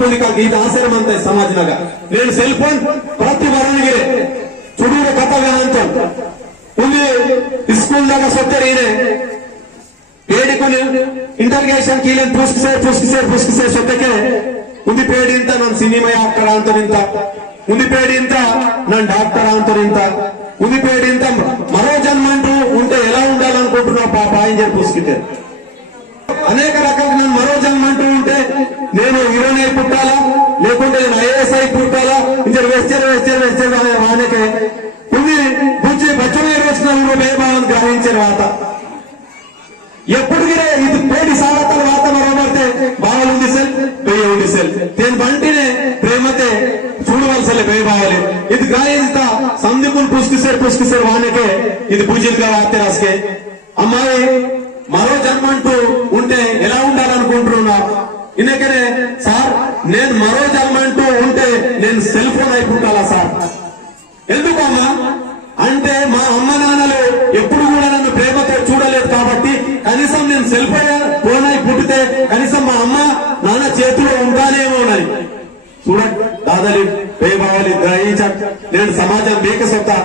ಬಂದು ಗೀತ ಆಸರೆ ಅಂತ ಸಮಾಜನಾಗ నేను సెల్ ఫోన్ ప్రతి వరణిಗೆ ಚುಡೂರ ಕಥಾವ್ಯ ಅಂತ ಇಲ್ಲಿ ಸ್ಕೂಲ್ ದಾಗ ಸೊತ್ತೇನೆ ಹೇಳಿಕೊಂಡು ಇಂಟರ್ಗೇಷನ್ ಕೀಲಿ ಪುಸ್ಕಿಸೇ ಸೊತ್ತಕ್ಕೆ ಮುಂದಿ ಪೇಡಿ ಅಂತ ನಾನು ಸಿನಿಮಾ ಆಕ್ಟರ ಅಂತ ನಿಂತ ಮುಂದಿ ಪೇಡಿ ಅಂತ ನಾನು డాక్టర్ ಅಂತ నింత ముందు పేడి ఇంత మరో జన్మ అంటూ ఉంటే ఎలా ఉండాలనుకుంటున్నావు పాప అని చెప్పి పుస్కితే అనేక రకాలుగా నేను మరో జన్మ అంటూ ఉంటే నేను హీరోని అయి పుట్టాలా లేకుంటే నేను ఐఏఎస్ అయి పుట్టాలా ఇంజర్ వేస్తే వానకే ఉంది బుజ్జి బచ్చనే రోజున భేదభావాన్ని గ్రహించిన వాత ఎప్పటికీ ఇది పేడి సాల తర్వాత మరోబడితే బావలుంది సెల్ పెయ్య ఉంది సెల్ దేని బంటినే ప్రేమతే చూడవలసలే భేదభావాలు ఇది గ్రహింత సందీపులు పుష్కిసేరు వానకే ఇది పూజలుగా వార్తే రాసుకే అమ్మాయి మరో జన్మ అంటూ ఉంటే ఎలా ఉండాలనుకుంటున్నా ఇన్నకనే సార్ నేను మరో జన్మ అంటూ ఉంటే నేను సెల్ ఫోన్ అయిపోతాలా సార్ ఎందుకు అమ్మా అంటే మా అమ్మ నాన్నలు ఎప్పుడు కూడా నన్ను ప్రేమతో చూడలేదు కాబట్టి కనీసం నేను సెల్ ఫోన్ అయి పుట్టితే కనీసం మా అమ్మ నాన్న చేతిలో ఉంటానేమోనని చూడండి దాదాలి భేదభావాలు గ్రహించ నేను సమాజం మేక సొత్తా